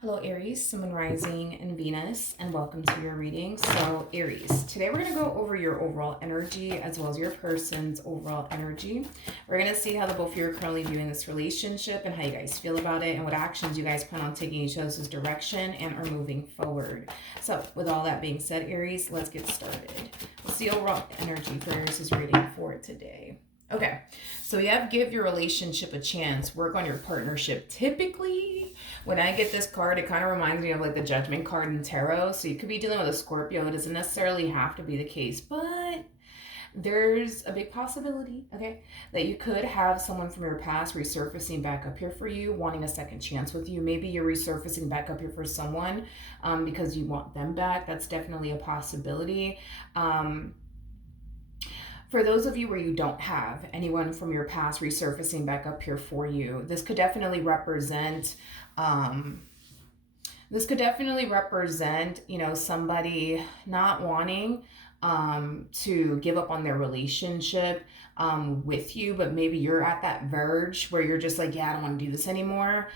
Hello Aries, Sun, Moon, Rising, and Venus, and welcome to your reading. So Aries, today we're going to go over your overall energy as well as your person's overall energy. We're going to see how the both of you are currently viewing this relationship and how you guys feel about it and what actions you guys plan on taking each other's direction and are moving forward. So with all that being said, Aries, let's get started. Let's see overall energy for Aries' reading for today. Okay, so we have give your relationship a chance, work on your partnership. Typically, when I get this card, it kind of reminds me of like the Judgment card in tarot. So you could be dealing with a Scorpio. It doesn't necessarily have to be the case, but there's a big possibility, okay, that you could have someone from your past resurfacing back up here for you, wanting a second chance with you. Maybe you're resurfacing back up here for someone because you want them back. That's definitely a possibility. For those of you where you don't have anyone from your past resurfacing back up here for you, this could definitely represent somebody not wanting to give up on their relationship with you, but maybe you're at that verge where you're just like, yeah, I don't want to do this anymore.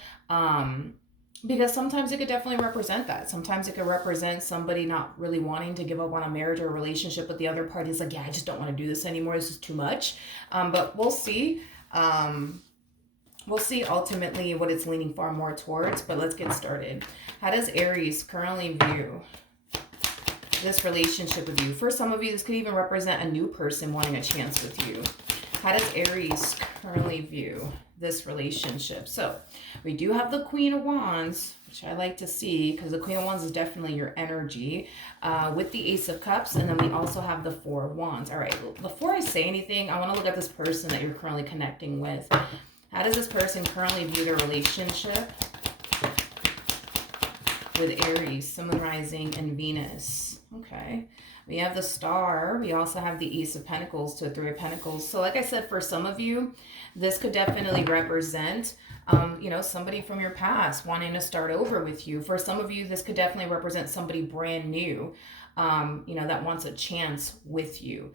Because sometimes it could definitely represent that. Sometimes it could represent somebody not really wanting to give up on a marriage or a relationship, but the other party is like, yeah, I just don't want to do this anymore. This is too much. But we'll see. We'll see ultimately what it's leaning far more towards, but let's get started. How does Aries currently view this relationship with you? For some of you, this could even represent a new person wanting a chance with you. How does Aries currently view this relationship? So we do have the Queen of Wands, which I like to see because the Queen of Wands is definitely your energy, with the Ace of Cups, and then we also have the Four of Wands. All right, before I say anything, I want to look at this person that you're currently connecting with. How does this person currently view their relationship with Aries, Sun, Moon, Rising, and Venus? Okay. We have the Star. We also have the Ace of Pentacles to the Three of Pentacles. So like I said, for some of you, this could definitely represent, somebody from your past wanting to start over with you. For some of you, this could definitely represent somebody brand new, that wants a chance with you,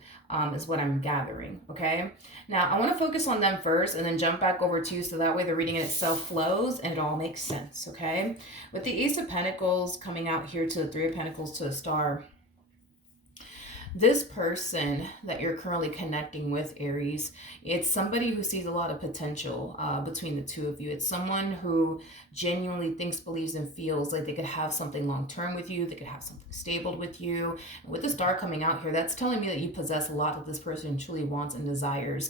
is what I'm gathering, okay? Now, I want to focus on them first and then jump back over to you so that way the reading in itself flows and it all makes sense, okay? With the Ace of Pentacles coming out here to the Three of Pentacles to the Star, this person that you're currently connecting with, Aries, it's somebody who sees a lot of potential between the two of you. It's someone who genuinely thinks, believes, and feels like they could have something long-term with you. They could have something stable with you. And with the Star coming out here, that's telling me that you possess a lot that this person truly wants and desires,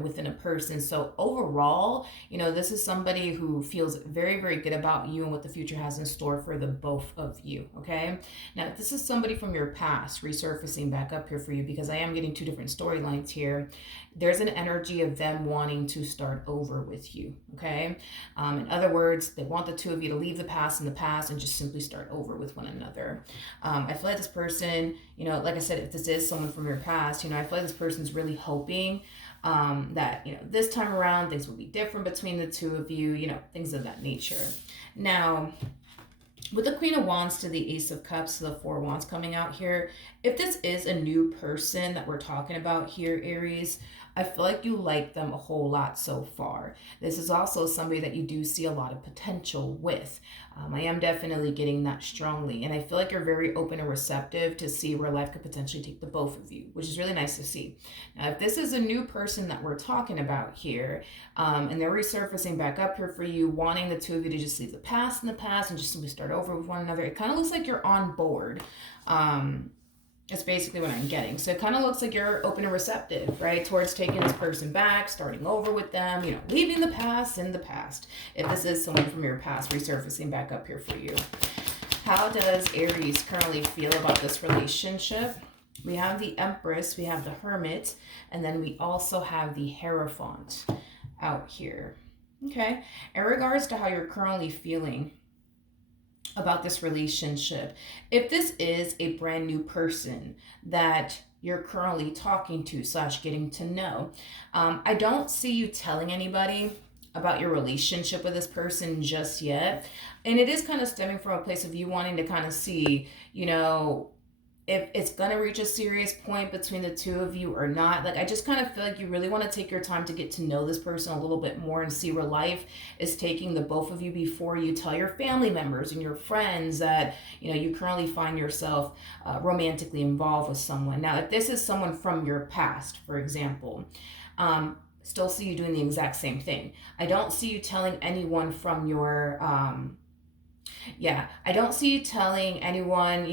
within a person. So overall, this is somebody who feels very, very good about you and what the future has in store for the both of you, okay? Now, if this is somebody from your past resurfacing back up here for you, because I am getting two different storylines here, there's an energy of them wanting to start over with you, okay? In other words, they want the two of you to leave the past in the past and just simply start over with one another. I feel like this person, like I said, if this is someone from your past, I feel like this person's really hoping that, this time around things will be different between the two of you, things of that nature. Now, with the Queen of Wands to the Ace of Cups to the Four of Wands coming out here, if this is a new person that we're talking about here, Aries, I feel like you like them a whole lot so far. This is also somebody that you do see a lot of potential with. I am definitely getting that strongly. And I feel like you're very open and receptive to see where life could potentially take the both of you, which is really nice to see. Now, if this is a new person that we're talking about here, and they're resurfacing back up here for you, wanting the two of you to just leave the past in the past and just simply start over with one another, it kind of looks like you're on board. It's basically what I'm getting. So it kind of looks like you're open and receptive, right, towards taking this person back, starting over with them, leaving the past in the past. If this is someone from your past resurfacing back up here for you. How does Aries currently feel about this relationship? We have the Empress, we have the Hermit, and then we also have the Hierophant out here. Okay, in regards to how you're currently feeling about this relationship, if this is a brand new person that you're currently talking to / getting to know, I don't see you telling anybody about your relationship with this person just yet. And it is kind of stemming from a place of you wanting to kind of see, if it's gonna reach a serious point between the two of you or not. Like, I just kind of feel like you really want to take your time to get to know this person a little bit more and see where life is taking the both of you before you tell your family members and your friends that you currently find yourself romantically involved with someone. Now, if this is someone from your past, for example, still see you doing the exact same thing. I don't see you telling anyone from your yeah, I don't see you telling anyone,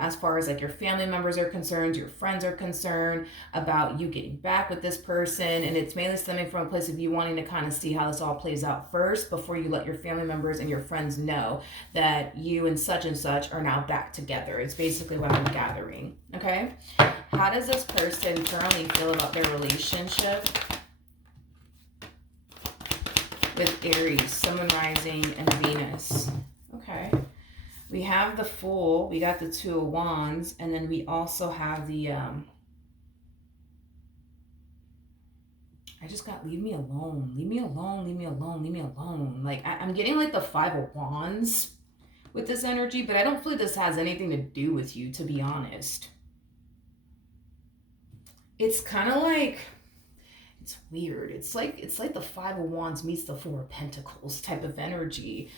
as far as like your family members are concerned, your friends are concerned, about you getting back with this person. And it's mainly stemming from a place of you wanting to kind of see how this all plays out first before you let your family members and your friends know that you and such are now back together. It's basically what I'm gathering. Okay. How does this person currently feel about their relationship with Aries, Sun, Moon, Rising, and Venus? Okay. We have the Fool, we got the Two of Wands, and then we also have the I just got leave me alone. Leave me alone, leave me alone, leave me alone. Like I'm getting like the Five of Wands with this energy, but I don't feel like this has anything to do with you, to be honest. It's kind of like, it's weird. It's like the Five of Wands meets the Four of Pentacles type of energy.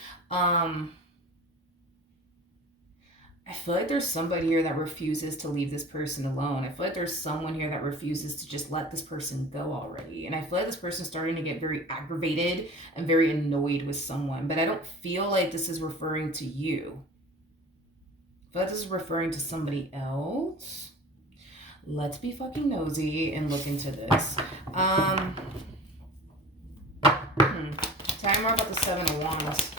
I feel like there's somebody here that refuses to leave this person alone. I feel like there's someone here that refuses to just let this person go already. And I feel like this person's starting to get very aggravated and very annoyed with someone. But I don't feel like this is referring to you. I feel like this is referring to somebody else. Let's be fucking nosy and look into this. Tell me more about the Seven of Wands.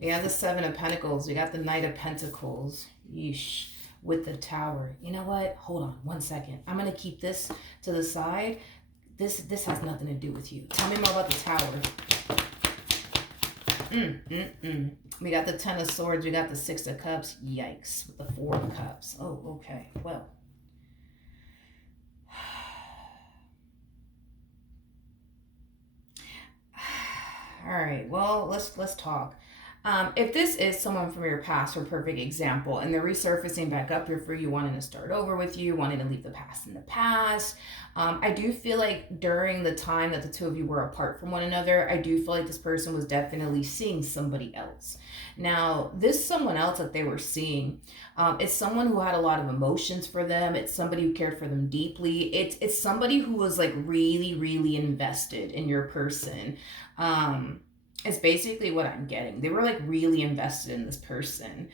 We have the Seven of Pentacles. We got the Knight of Pentacles. Yeesh. With the Tower. You know what? Hold on 1 second. I'm going to keep this to the side. This has nothing to do with you. Tell me more about the Tower. We got the Ten of Swords. We got the Six of Cups. Yikes. With the Four of Cups. Oh, okay. Well. All right. Well, let's talk. If this is someone from your past, for perfect example, and they're resurfacing back up here for you, wanting to start over with you, wanting to leave the past in the past, I do feel like during the time that the two of you were apart from one another, I do feel like this person was definitely seeing somebody else. Now, this someone else that they were seeing, it's someone who had a lot of emotions for them. It's somebody who cared for them deeply. It's somebody who was like really, really invested in your person. Is basically what I'm getting. They were like really invested in this person.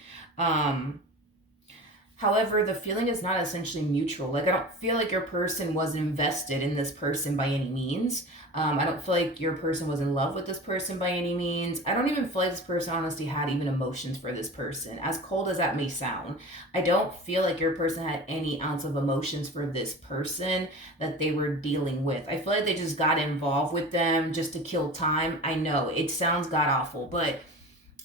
However, the feeling is not essentially mutual. Like, I don't feel like your person was invested in this person by any means. I don't feel like your person was in love with this person by any means. I don't even feel like this person honestly had even emotions for this person. As cold as that may sound, I don't feel like your person had any ounce of emotions for this person that they were dealing with. I feel like they just got involved with them just to kill time. I know it sounds god awful, but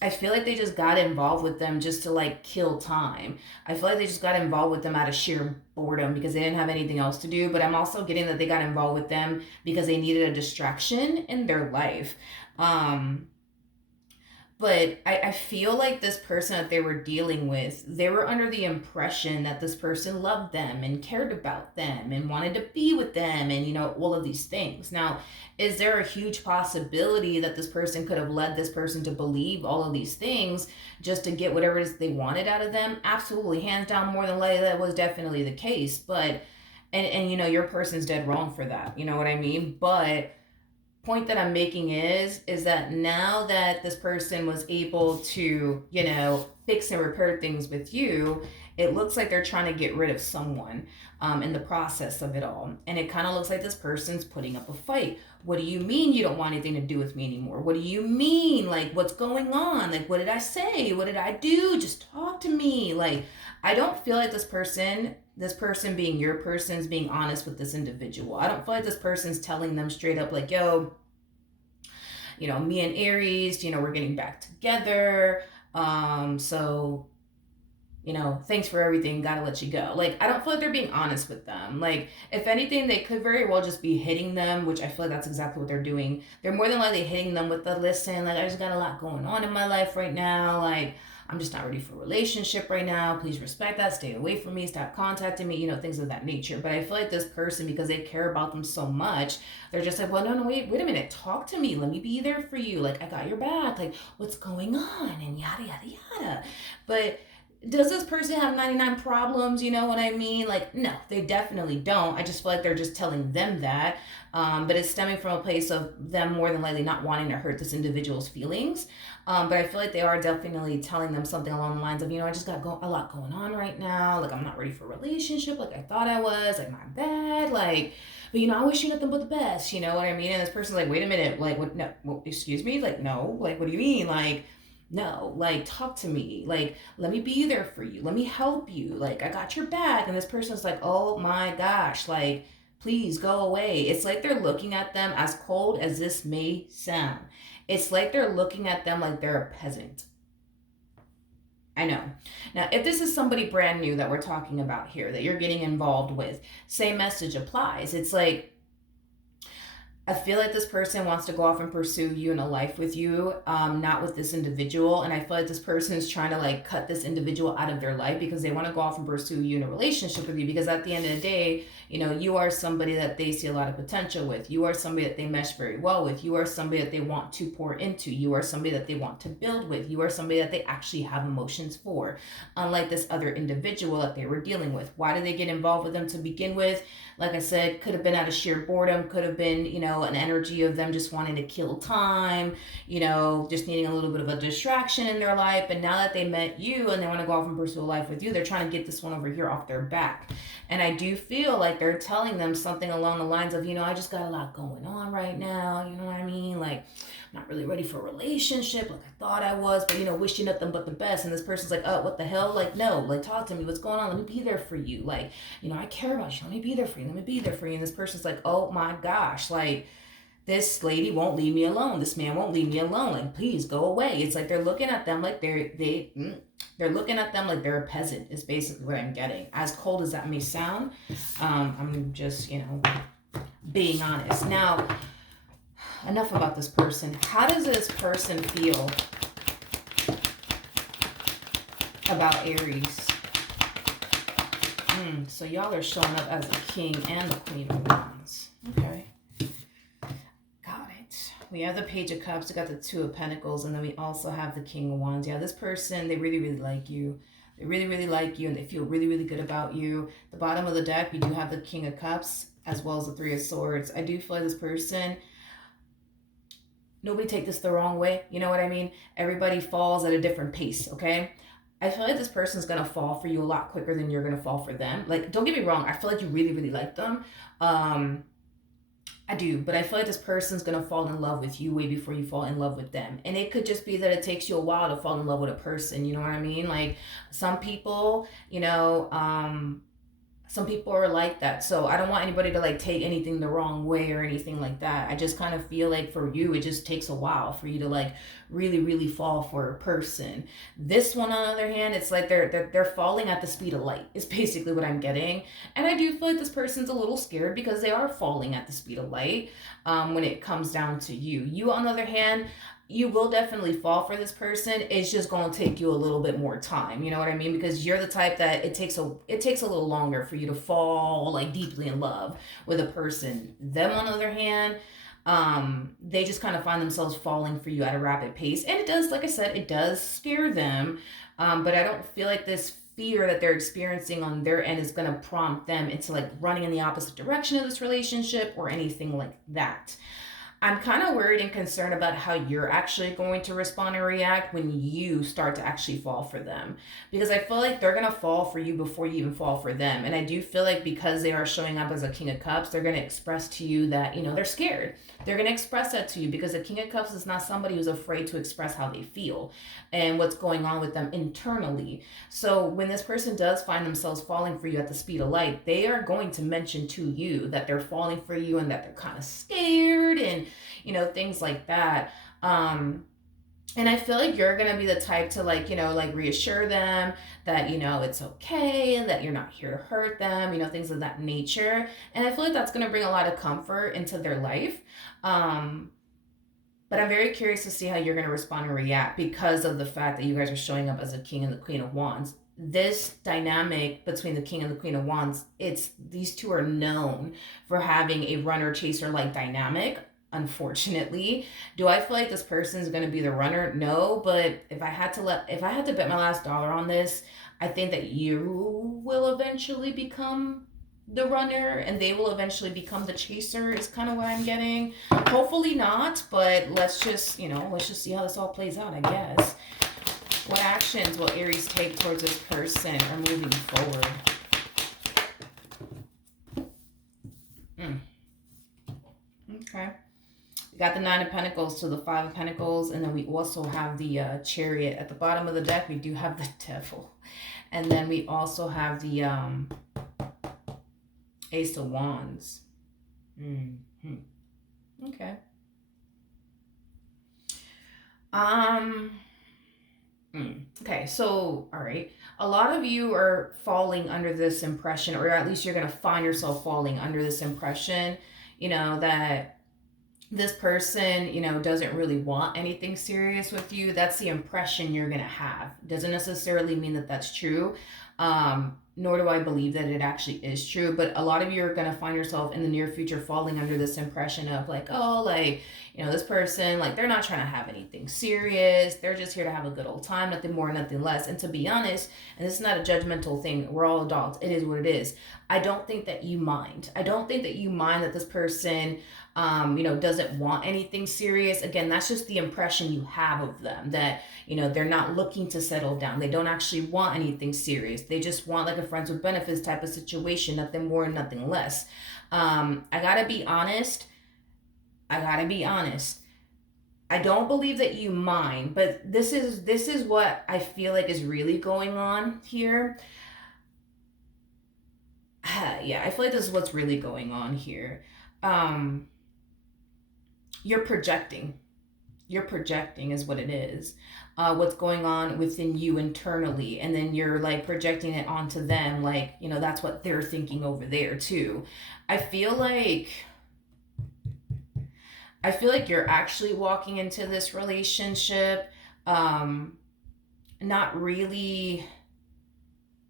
I feel like they just got involved with them just to like kill time. I feel like they just got involved with them out of sheer boredom because they didn't have anything else to do. But I'm also getting that they got involved with them because they needed a distraction in their life. But I feel like this person that they were dealing with, they were under the impression that this person loved them and cared about them and wanted to be with them and, all of these things. Now, is there a huge possibility that this person could have led this person to believe all of these things just to get whatever it is they wanted out of them? Absolutely. Hands down, more than likely, that was definitely the case. But, and your person's dead wrong for that. You know what I mean? But point that I'm making is that now that this person was able to, fix and repair things with you, it looks like they're trying to get rid of someone in the process of it all. And it kind of looks like this person's putting up a fight. What do you mean you don't want anything to do with me anymore? What do you mean? Like, what's going on? Like, what did I say? What did I do? Just talk to me. Like, I don't feel like this person being your person is being honest with this individual. I don't feel like this person's telling them straight up like, yo, me and Aries, we're getting back together. So thanks for everything, gotta let you go. Like, I don't feel like they're being honest with them. Like, if anything, they could very well just be hitting them, which I feel like that's exactly what they're doing. They're more than likely hitting them with the, listen, like, I just got a lot going on in my life right now. Like, I'm just not ready for a relationship right now. Please respect that. Stay away from me. Stop contacting me, things of that nature. But I feel like this person, because they care about them so much, they're just like, well, no, wait a minute. Talk to me. Let me be there for you. Like, I got your back. Like, what's going on? And yada, yada, yada. But does this person have 99 problems? You know what I mean? Like, no, they definitely don't. I just feel like they're just telling them that. But it's stemming from a place of them more than likely not wanting to hurt this individual's feelings. But I feel like they are definitely telling them something along the lines of, I just got a lot going on right now. Like, I'm not ready for a relationship like I thought I was. Like, my bad. Like, but I wish you nothing but the best. You know what I mean? And this person's like, wait a minute. Like, what? No, well, excuse me? Like, no. Like, what do you mean? Like, no, like, talk to me. Like, let me be there for you. Let me help you. Like, I got your back. And this person's like, oh my gosh, like, please go away. It's like they're looking at them, as cold as this may sound. It's like they're looking at them like they're a peasant. I know. Now, if this is somebody brand new that we're talking about here, that you're getting involved with, same message applies. It's like, I feel like this person wants to go off and pursue you in a life with you, not with this individual. And I feel like this person is trying to like cut this individual out of their life because they want to go off and pursue you in a relationship with you. Because at the end of the day, you are somebody that they see a lot of potential with. You are somebody that they mesh very well with. You are somebody that they want to pour into. You are somebody that they want to build with. You are somebody that they actually have emotions for. Unlike this other individual that they were dealing with. Why did they get involved with them to begin with? Like I said, could have been out of sheer boredom, could have been, an energy of them just wanting to kill time, just needing a little bit of a distraction in their life. And now that they met you and they want to go off and pursue a life with you, they're trying to get this one over here off their back. And I do feel like they're telling them something along the lines of, I just got a lot going on right now. You know what I mean? Like, not really ready for a relationship like I thought I was, but wish you nothing but the best. And this person's like, oh, what the hell? Like, no, like, talk to me. What's going on? Let me be there for you. Like, I care about you. Let me be there for you. Let me be there for you. And this person's like, oh my gosh, like, this lady won't leave me alone. This man won't leave me alone. Like, please go away. It's like they're looking at them like they're looking at them like they're a peasant. Is basically what I'm getting. As cold as that may sound, I'm just being honest. Now, enough about this person. How does this person feel about Aries? So y'all are showing up as the king and the queen of wands. Okay. Got it. We have the page of cups. We got the two of pentacles. And then we also have the king of wands. Yeah, this person, they really, really like you. They really, really like you. And they feel really, really good about you. The bottom of the deck, we do have the king of cups as well as the three of swords. I do feel like this person... Nobody take this the wrong way. You know what I mean? Everybody falls at a different pace, okay? I feel like this person's going to fall for you a lot quicker than you're going to fall for them. Like, don't get me wrong. I feel like you really, really like them. I do. But I feel like this person's going to fall in love with you way before you fall in love with them. And it could just be that it takes you a while to fall in love with a person. You know what I mean? Like, some people, some people are like that. So I don't want anybody to like take anything the wrong way or anything like that. I just kind of feel like for you, it just takes a while for you to like really, really fall for a person. This one, on the other hand, it's like they're falling at the speed of light is basically what I'm getting. And I do feel like this person's a little scared because they are falling at the speed of light when it comes down to you. You, on the other hand, you will definitely fall for this person. It's just going to take you a little bit more time. You know what I mean? Because you're the type that it takes a little longer for you to fall like deeply in love with a person. Them, on the other hand, they just kind of find themselves falling for you at a rapid pace. And it does, like I said, it does scare them. But I don't feel like this fear that they're experiencing on their end is going to prompt them into like running in the opposite direction of this relationship or anything like that. I'm kind of worried and concerned about how you're actually going to respond and react when you start to actually fall for them. Because I feel like they're going to fall for you before you even fall for them. And I do feel like because they are showing up as a King of Cups, they're going to express to you that, they're scared. They're going to express that to you because the King of Cups is not somebody who's afraid to express how they feel and what's going on with them internally. So when this person does find themselves falling for you at the speed of light, they are going to mention to you that they're falling for you and that they're kind of scared and, things like that. And I feel like you're gonna be the type to, like, like reassure them that, it's okay, and that you're not here to hurt them, things of that nature. And I feel like that's gonna bring a lot of comfort into their life. Um, but I'm very curious to see how you're gonna respond and react, because of the fact that you guys are showing up as a king and the queen of wands. This dynamic between the king and the queen of wands, it's these two are known for having a runner chaser like dynamic. Unfortunately, do I feel like this person is going to be the runner? No, but if I had to bet my last dollar on this, I think that you will eventually become the runner and they will eventually become the chaser, is kind of what I'm getting. Hopefully not, but let's just see how this all plays out, I guess. What actions will Aries take towards this person or moving forward? Mm, okay. We got the Nine of Pentacles to the Five of Pentacles, and then we also have the Chariot. At the bottom of the deck, we do have the Devil. And then we also have the Ace of Wands. Mm-hmm. Okay. Okay, so, all right. A lot of you are falling under this impression, or at least you're going to find yourself falling under this impression, that this person, doesn't really want anything serious with you. That's the impression you're going to have. Doesn't necessarily mean that that's true. Nor do I believe that it actually is true. But a lot of you are going to find yourself in the near future falling under this impression of like, oh, like, this person, like, they're not trying to have anything serious. They're just here to have a good old time, nothing more, nothing less. And to be honest, and this is not a judgmental thing, we're all adults. It is what it is. I don't think that you mind. I don't think that you mind that this person doesn't want anything serious. Again, that's just the impression you have of them, that, they're not looking to settle down. They don't actually want anything serious. They just want like a friends with benefits type of situation, nothing more, nothing less. I gotta be honest. I don't believe that you mind, but this is what I feel like is really going on here. Yeah, I feel like this is what's really going on here. Um, you're projecting. You're projecting is what it is. What's going on within you internally, and then you're like projecting it onto them, like, that's what they're thinking over there too. I feel like you're actually walking into this relationship not really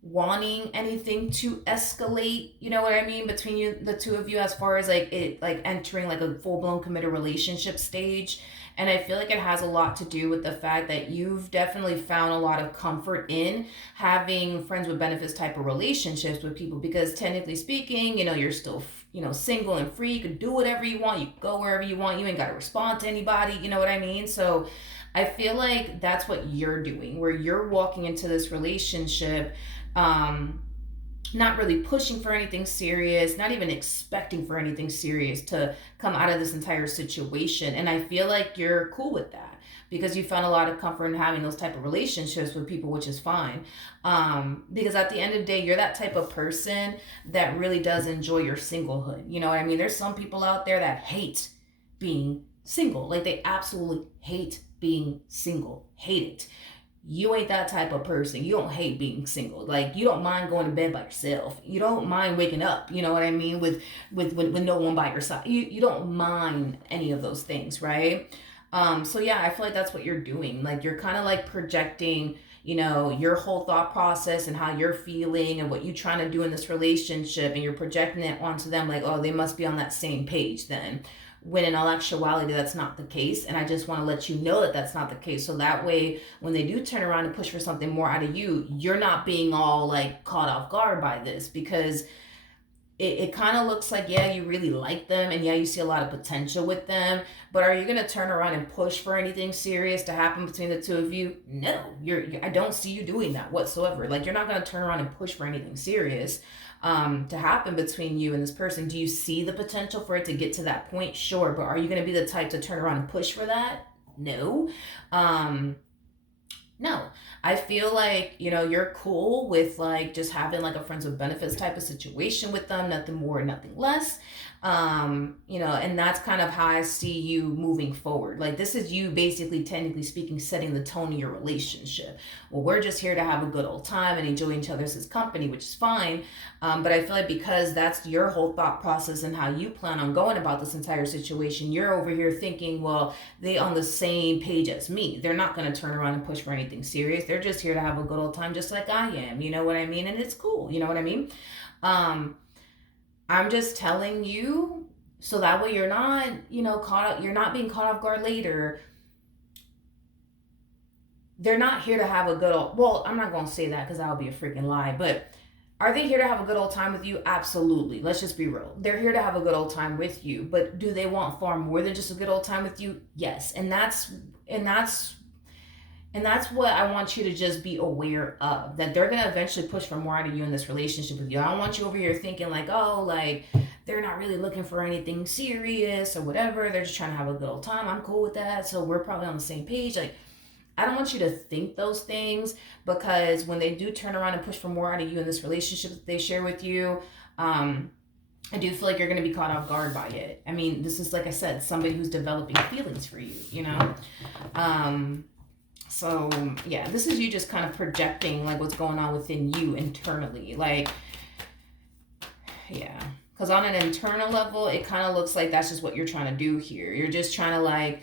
wanting anything to escalate, you know what I mean, between you, the two of you, as far as like it, like entering like a full-blown committed relationship stage. And I feel like it has a lot to do with the fact that you've definitely found a lot of comfort in having friends with benefits type of relationships with people, because technically speaking, you're still single and free. You can do whatever you want, you can go wherever you want, you ain't got to respond to anybody, you know what I mean? So I feel like that's what you're doing, where you're walking into this relationship not really pushing for anything serious, not even expecting for anything serious to come out of this entire situation. And I feel like you're cool with that, because you found a lot of comfort in having those type of relationships with people, which is fine. Because at the end of the day, you're that type of person that really does enjoy your singlehood. You know what I mean? There's some people out there that hate being single. Like, they absolutely hate being single. Hate it. You ain't that type of person. You don't hate being single. Like, you don't mind going to bed by yourself. You don't mind waking up, you know what I mean, with no one by your side. You don't mind any of those things, right? So yeah, I feel like that's what you're doing. Like, you're kind of like projecting, your whole thought process and how you're feeling and what you're trying to do in this relationship, and you're projecting it onto them, like, oh, they must be on that same page then, when in all actuality that's not the case. And I just want to let you know that that's not the case, so that way when they do turn around and push for something more out of you, you're not being all like caught off guard by this, because it kind of looks like, yeah, you really like them, and yeah, you see a lot of potential with them, but are you going to turn around and push for anything serious to happen between the two of you? No, I don't see you doing that whatsoever. Like, you're not going to turn around and push for anything serious to happen between you and this person. Do you see the potential for it to get to that point? Sure, but are you going to be the type to turn around and push for that? No. No, I feel like, you're cool with like just having like a friends with benefits type of situation with them, nothing more, nothing less. And that's kind of how I see you moving forward. Like, this is you basically, technically speaking, setting the tone of your relationship. Well, we're just here to have a good old time and enjoy each other's company, which is fine. But I feel like because that's your whole thought process and how you plan on going about this entire situation, you're over here thinking, well, they on the same page as me. They're not going to turn around and push for anything serious. They're just here to have a good old time, just like I am. You know what I mean? And it's cool. You know what I mean? I'm just telling you so that way you're not, caught up, you're not being caught off guard later. They're not here to have a good old, well, I'm not going to say that because that would be a freaking lie, but are they here to have a good old time with you? Absolutely. Let's just be real. They're here to have a good old time with you, but do they want far more than just a good old time with you? Yes. And that's what I want you to just be aware of, that they're going to eventually push for more out of you in this relationship with you. I don't want you over here thinking like, oh, like they're not really looking for anything serious or whatever. They're just trying to have a good old time. I'm cool with that. So we're probably on the same page. Like, I don't want you to think those things, because when they do turn around and push for more out of you in this relationship that they share with you, I do feel like you're going to be caught off guard by it. I mean, this is, like I said, somebody who's developing feelings for you, So, yeah, this is you just kind of projecting, like, what's going on within you internally. Like, yeah. Because on an internal level, it kind of looks like that's just what you're trying to do here. You're just trying to, like,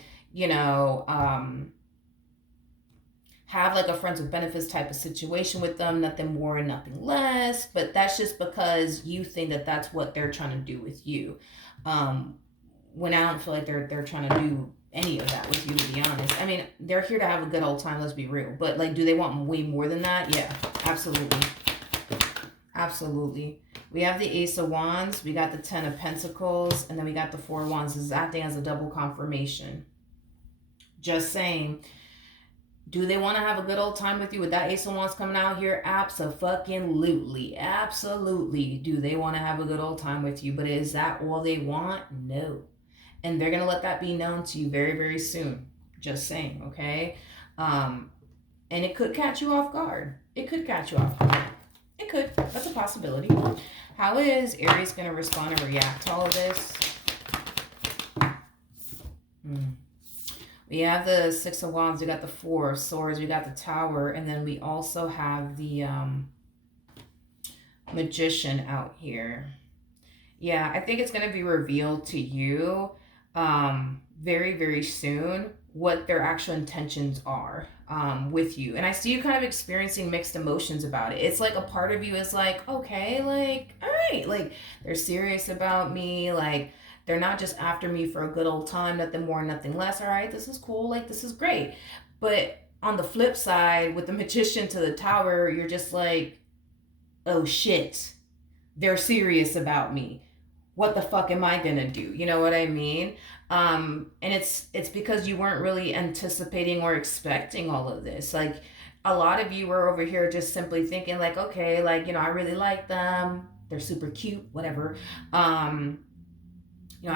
have, like, a friends with benefits type of situation with them. Nothing more and nothing less. But that's just because you think that that's what they're trying to do with you. When I don't feel like they're trying to do any of that with you, to be honest. I mean, they're here to have a good old time, let's be real. But, like, do they want way more than that? Yeah, absolutely. Absolutely. We have the Ace of Wands, we got the Ten of Pentacles, and then we got the Four of Wands. This is acting as a double confirmation. Just saying, do they want to have a good old time with you with that Ace of Wands coming out here? Absolutely. Absolutely. Do they want to have a good old time with you? But is that all they want? No. And they're going to let that be known to you very, very soon. Just saying, okay? And it could catch you off guard. It could catch you off guard. It could. That's a possibility. How is Aries going to respond and react to all of this? We have the Six of Wands. We got the Four of Swords. We got the Tower. And then we also have the Magician out here. Yeah, I think it's going to be revealed to you very, very soon what their actual intentions are with you. And I see you kind of experiencing mixed emotions about it. It's like a part of you is like, okay, like, all right, like they're serious about me, like they're not just after me for a good old time, nothing more, nothing less. All right, this is cool, like this is great. But on the flip side, with the Magician to the Tower, you're just like, oh shit, they're serious about me. What the fuck am I gonna do? You know what I mean? And it's because you weren't really anticipating or expecting all of this. Like, a lot of you were over here just simply thinking like, okay, like, I really like them. They're super cute, whatever. I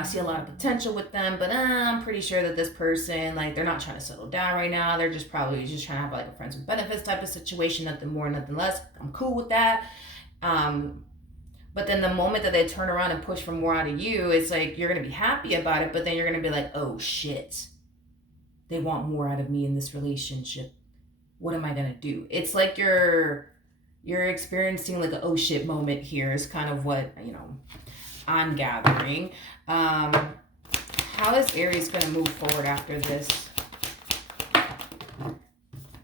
see a lot of potential with them, but I'm pretty sure that this person, like, they're not trying to settle down right now. They're just probably just trying to have like a friends with benefits type of situation, nothing more, nothing less. I'm cool with that. But then the moment that they turn around and push for more out of you, it's like you're going to be happy about it, but then you're going to be like, oh shit, they want more out of me in this relationship. What am I going to do? It's like you're experiencing like an oh shit moment here is kind of what, I'm gathering. How is Aries going to move forward after this?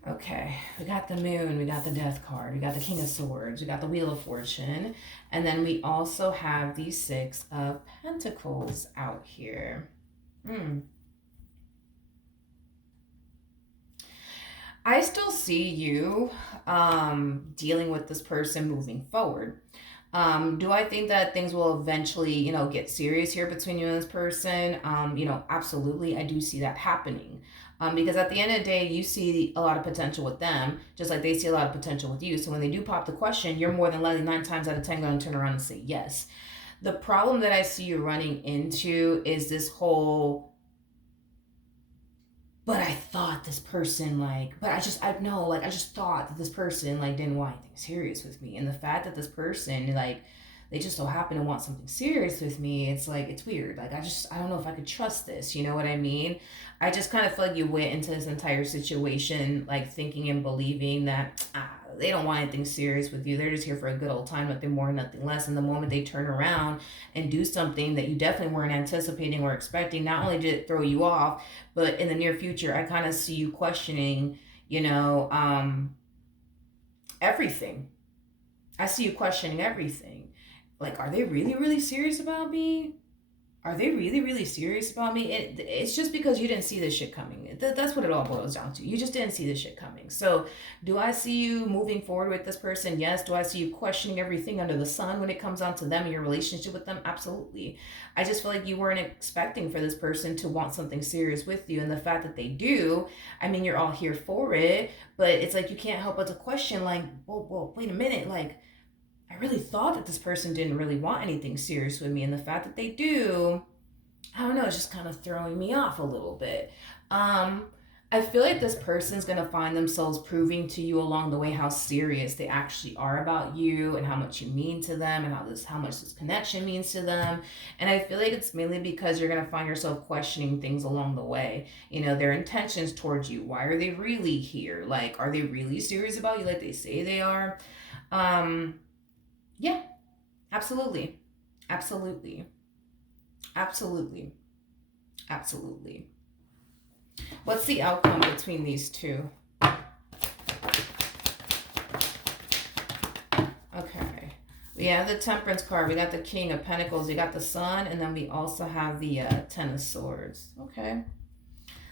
Okay, we got the Moon, we got the Death card, we got the King of Swords, we got the Wheel of Fortune, and then we also have the Six of Pentacles out here. I still see you dealing with this person moving forward. Do I think that things will eventually, get serious here between you and this person? Absolutely, I do see that happening. Because at the end of the day, you see a lot of potential with them, just like they see a lot of potential with you. So when they do pop the question, you're more than likely 9 times out of 10 going to turn around and say yes. The problem that I see you running into is this whole, but I thought this person, like, but I just thought that this person, like, didn't want anything serious with me. And the fact that this person, like, they just so happen to want something serious with me. It's like, it's weird. Like, I don't know if I could trust this. You know what I mean? I just kind of feel like you went into this entire situation, like thinking and believing that they don't want anything serious with you. They're just here for a good old time, nothing more, nothing less. And the moment they turn around and do something that you definitely weren't anticipating or expecting, not only did it throw you off, but in the near future, I kind of see you questioning, everything. I see you questioning everything. Like, are they really, really serious about me? Are they really, really serious about me? It's just because you didn't see this shit coming. That's what it all boils down to. You just didn't see this shit coming. So, do I see you moving forward with this person? Yes. Do I see you questioning everything under the sun when it comes down to them and your relationship with them? Absolutely. I just feel like you weren't expecting for this person to want something serious with you. And the fact that they do, I mean, you're all here for it. But it's like you can't help but to question, like, whoa, wait a minute. Like, I really thought that this person didn't really want anything serious with me. And the fact that they do, I don't know, it's just kind of throwing me off a little bit. Um, I feel like this person's gonna find themselves proving to you along the way how serious they actually are about you and how much you mean to them and how much this connection means to them. And I feel like it's mainly because you're gonna find yourself questioning things along the way. Their intentions towards you. Why are they really here? Like, are they really serious about you like they say they are? Um, yeah, absolutely. Absolutely. Absolutely. Absolutely. What's the outcome between these two? Okay. We have the Temperance card. We got the King of Pentacles. We got the Sun. And then we also have the Ten of Swords. Okay.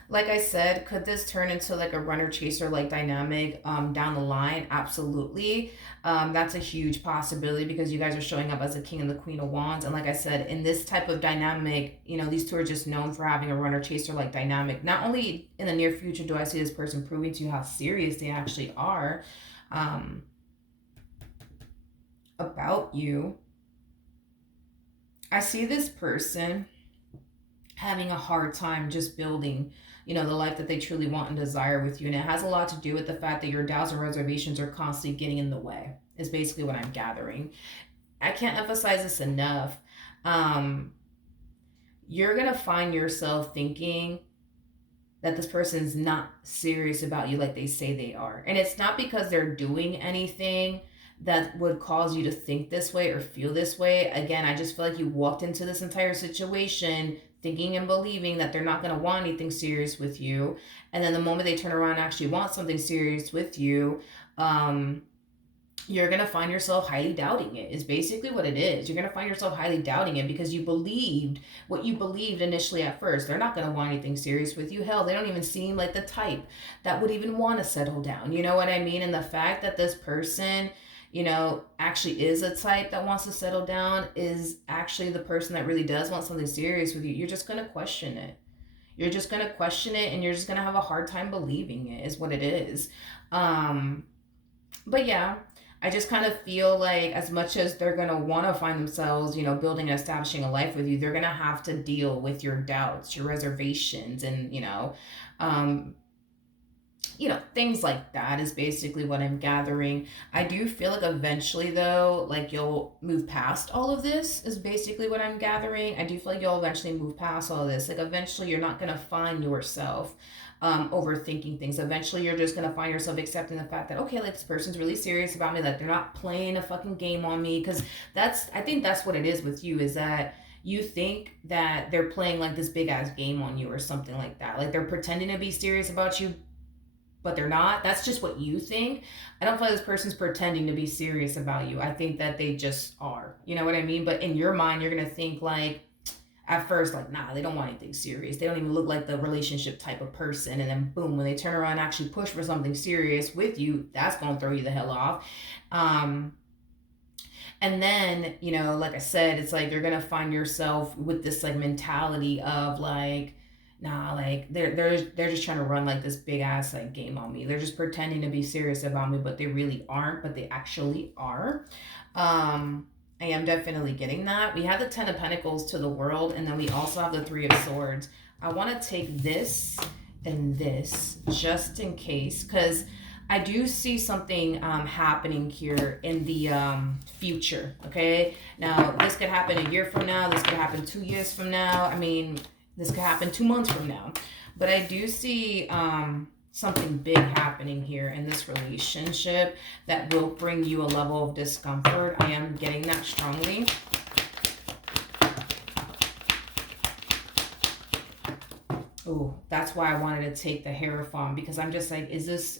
Like I said, could this turn into like a runner chaser like dynamic down the line? Absolutely. That's a huge possibility because you guys are showing up as a king and the queen of wands. And like I said, in this type of dynamic, these two are just known for having a runner chaser like dynamic. Not only in the near future do I see this person proving to you how serious they actually are about you. I see this person having a hard time just building the life that they truly want and desire with you. And it has a lot to do with the fact that your doubts and reservations are constantly getting in the way, is basically what I'm gathering. I can't emphasize this enough. You're going to find yourself thinking that this person's not serious about you like they say they are. And it's not because they're doing anything that would cause you to think this way or feel this way. Again, I just feel like you walked into this entire situation thinking and believing that they're not going to want anything serious with you. And then the moment they turn around and actually want something serious with you, you're going to find yourself highly doubting it, is basically what it is. You're going to find yourself highly doubting it because you believed what you believed initially at first. They're not going to want anything serious with you. Hell, they don't even seem like the type that would even want to settle down. You know what I mean? And the fact that this person actually is a type that wants to settle down is actually the person that really does want something serious with you. You're just going to question it. You're just going to question it and you're just going to have a hard time believing it, is what it is. But yeah, I just kind of feel like as much as they're going to want to find themselves, building and establishing a life with you, they're going to have to deal with your doubts, your reservations, and, things like that is basically what I'm gathering. I do feel like eventually, though, like you'll move past all of this, is basically what I'm gathering. I do feel like you'll eventually move past all of this. Like, eventually, you're not going to find yourself overthinking things. Eventually, you're just going to find yourself accepting the fact that, okay, like, this person's really serious about me. Like, they're not playing a fucking game on me. Because I think that's what it is with you, is that you think that they're playing like this big ass game on you or something like that. Like, they're pretending to be serious about you, but they're not. That's just what you think. I don't feel like this person's pretending to be serious about you. I think that they just are. You know what I mean? But in your mind, you're going to think like, at first, like, nah, they don't want anything serious. They don't even look like the relationship type of person. And then boom, when they turn around and actually push for something serious with you, that's going to throw you the hell off. And then, like I said, it's like you're going to find yourself with this like mentality of like, nah, like they're just trying to run like this big ass like game on me. They're just pretending to be serious about me, but they really aren't, but they actually are. I am definitely getting that. We have the Ten of Pentacles to the World, and then we also have the Three of Swords. I want to take this and this just in case, because I do see something happening here in the future. Okay, now this could happen a year from now. This could happen 2 years from now. I mean, this could happen 2 months from now. But I do see something big happening here in this relationship that will bring you a level of discomfort. I am getting that strongly. Oh, that's why I wanted to take the Hierophant, because I'm just like, is this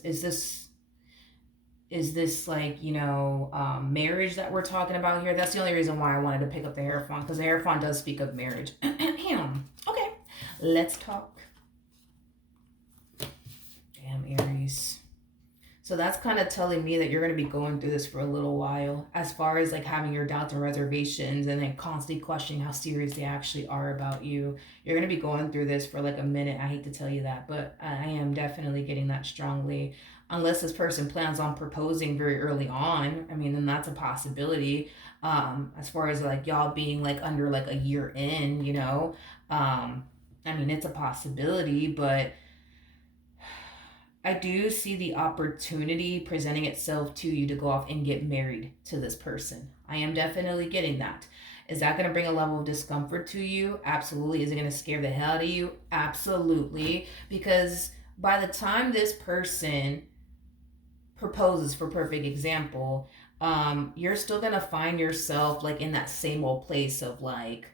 like, marriage that we're talking about here? That's the only reason why I wanted to pick up the Hierophant, because the Hierophant does speak of marriage. Okay, let's talk. Damn, Aries. So that's kind of telling me that you're going to be going through this for a little while, as far as like having your doubts and reservations and then constantly questioning how serious they actually are about you. You're going to be going through this for like a minute. I hate to tell you that, but I am definitely getting that strongly. Unless this person plans on proposing very early on, I mean, then that's a possibility. As far as like y'all being like under like a year in, I mean, it's a possibility, but I do see the opportunity presenting itself to you to go off and get married to this person. I am definitely getting that. Is that going to bring a level of discomfort to you? Absolutely. Is it going to scare the hell out of you? Absolutely. Because by the time this person proposes, for perfect example, you're still going to find yourself like in that same old place of like,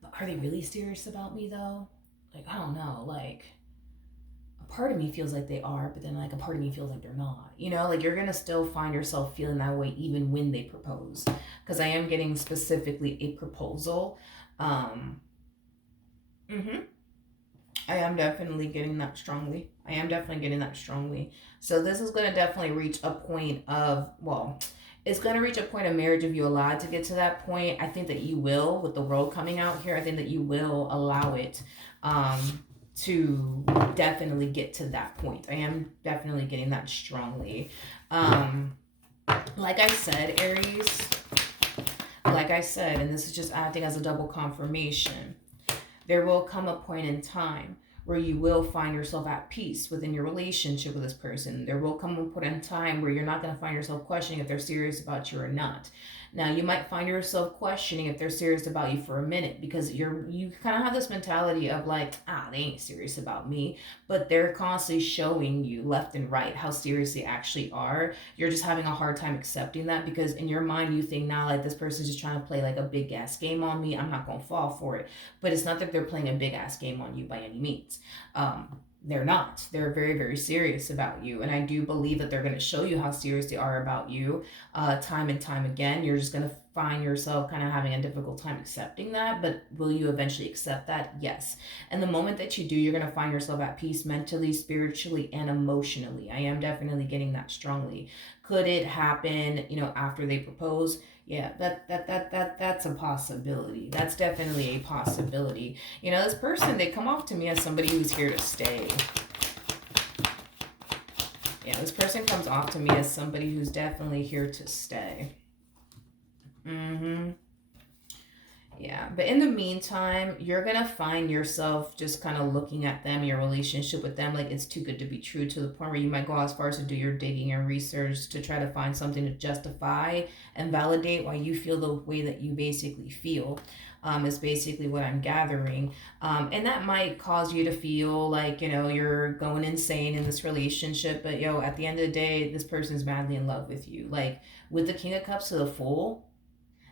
but are they really serious about me though? Like, I don't know. Like, a part of me feels like they are, but then like a part of me feels like they're not. Like you're gonna still find yourself feeling that way even when they propose. Because I am getting specifically a proposal. Mm-hmm. I am definitely getting that strongly. I am definitely getting that strongly. So this is gonna definitely reach a point of, well, it's going to reach a point of marriage if you allow it to get to that point. I think that you will, with the world coming out here. I think that you will allow it to definitely get to that point. I am definitely getting that strongly. Like I said, Aries, like I said, and this is just acting as a double confirmation, there will come a point in time where you will find yourself at peace within your relationship with this person. There will come a point in time where you're not going to find yourself questioning if they're serious about you or not. Now, you might find yourself questioning if they're serious about you for a minute, because you kind of have this mentality of like, they ain't serious about me, but they're constantly showing you left and right how serious they actually are. You're just having a hard time accepting that, because in your mind you think, now like this person's just trying to play like a big ass game on me. I'm not gonna fall for it. But it's not that they're playing a big ass game on you by any means. They're not. They're very, very serious about you. And I do believe that they're going to show you how serious they are about you time and time again. You're just going to find yourself kind of having a difficult time accepting that. But will you eventually accept that? Yes. And the moment that you do, you're going to find yourself at peace mentally, spiritually, and emotionally. I am definitely getting that strongly. Could it happen, after they propose? Yeah, that's a possibility. That's definitely a possibility. This person, they come off to me as somebody who's here to stay. Yeah, this person comes off to me as somebody who's definitely here to stay. Mm-hmm. Yeah, but in the meantime, you're going to find yourself just kind of looking at them, your relationship with them, like it's too good to be true, to the point where you might go as far as to do your digging and research to try to find something to justify and validate why you feel the way that you basically feel. Is basically what I'm gathering. And that might cause you to feel like, you're going insane in this relationship. But, at the end of the day, this person's madly in love with you. Like with the King of Cups to the Fool,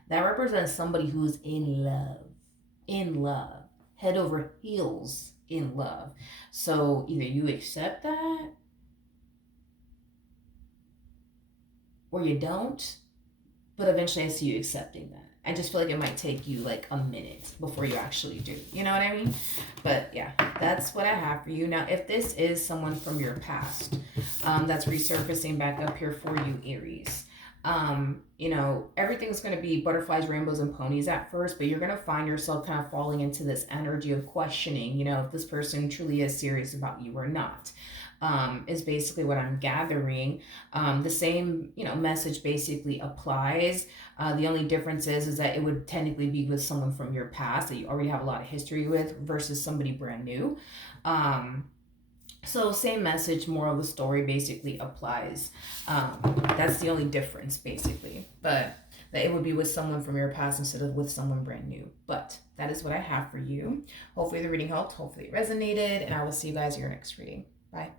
that represents somebody who's in love, head over heels in love. So either you accept that or you don't, but eventually I see you accepting that. I just feel like it might take you like a minute before you actually do. You know what I mean? But yeah, that's what I have for you. Now, if this is someone from your past that's resurfacing back up here for you, Aries, everything's going to be butterflies, rainbows, and ponies at first, but you're going to find yourself kind of falling into this energy of questioning, if this person truly is serious about you or not. Is basically what I'm gathering. The same, message basically applies. The only difference is that it would technically be with someone from your past that you already have a lot of history with versus somebody brand new. So same message, moral of the story basically applies. That's the only difference basically. But that it would be with someone from your past instead of with someone brand new. But that is what I have for you. Hopefully the reading helped. Hopefully it resonated. And I will see you guys in your next reading. Bye.